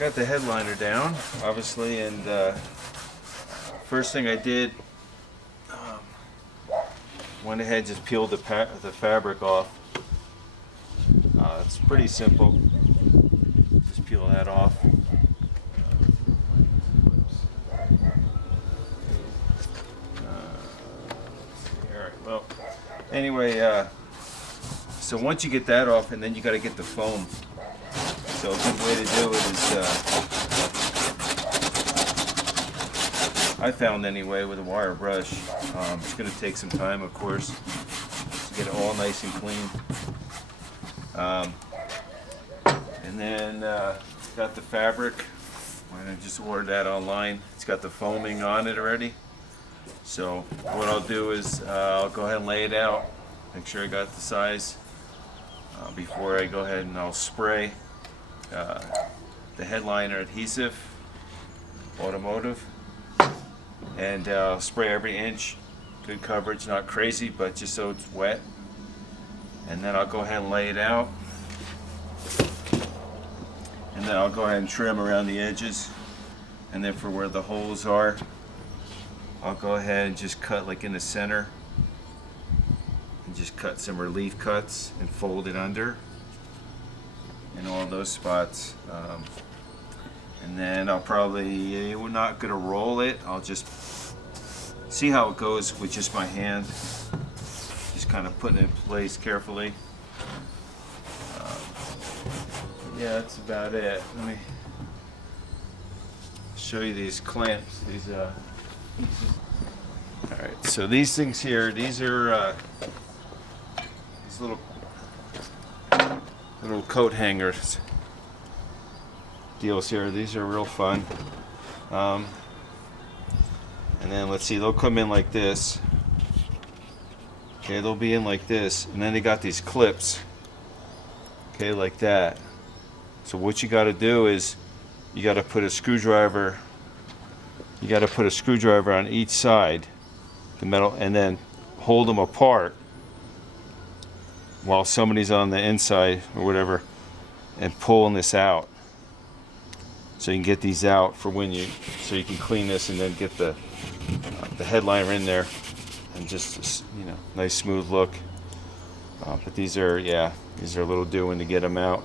got the headliner down, obviously, and first thing I did, went ahead and just peeled the fabric off. It's pretty simple. Just peel that off. Alright, well, anyway, so once you get that off, and then you got to get the foam. So a good way to do it is, I found anyway, with a wire brush. It's going to take some time, of course, to get it all nice and clean. And then got the fabric. I just ordered that online. It's got the foaming on it already. So what I'll do is I'll go ahead and lay it out. Make sure I got the size before I go ahead and I'll spray the headliner adhesive, automotive, and spray every inch. Good coverage, not crazy, but just so it's wet. And then I'll go ahead and lay it out. And then I'll go ahead and trim around the edges. And then for where the holes are, I'll go ahead and just cut like in the center. And just cut some relief cuts and fold it under in all those spots. And then I'll probably, we're not going to roll it. I'll just see how it goes with just my hand. Just kind of putting it in place carefully. Yeah, that's about it. Let me show you these clamps. These pieces. All right, so these things here, these are these little coat hangers deals here. These are real fun. And then let's see, they'll come in like this. Okay, they'll be in like this, and then they got these clips. Okay, like that. So what you got to do is you got to put a screwdriver. You got to put a screwdriver on each side, the metal, and then hold them apart while somebody's on the inside or whatever, and pulling this out. So you can get these out for when you, so you can clean this and then get the headliner in there, and just, nice smooth look. But these are, yeah, these are a little doing to get them out.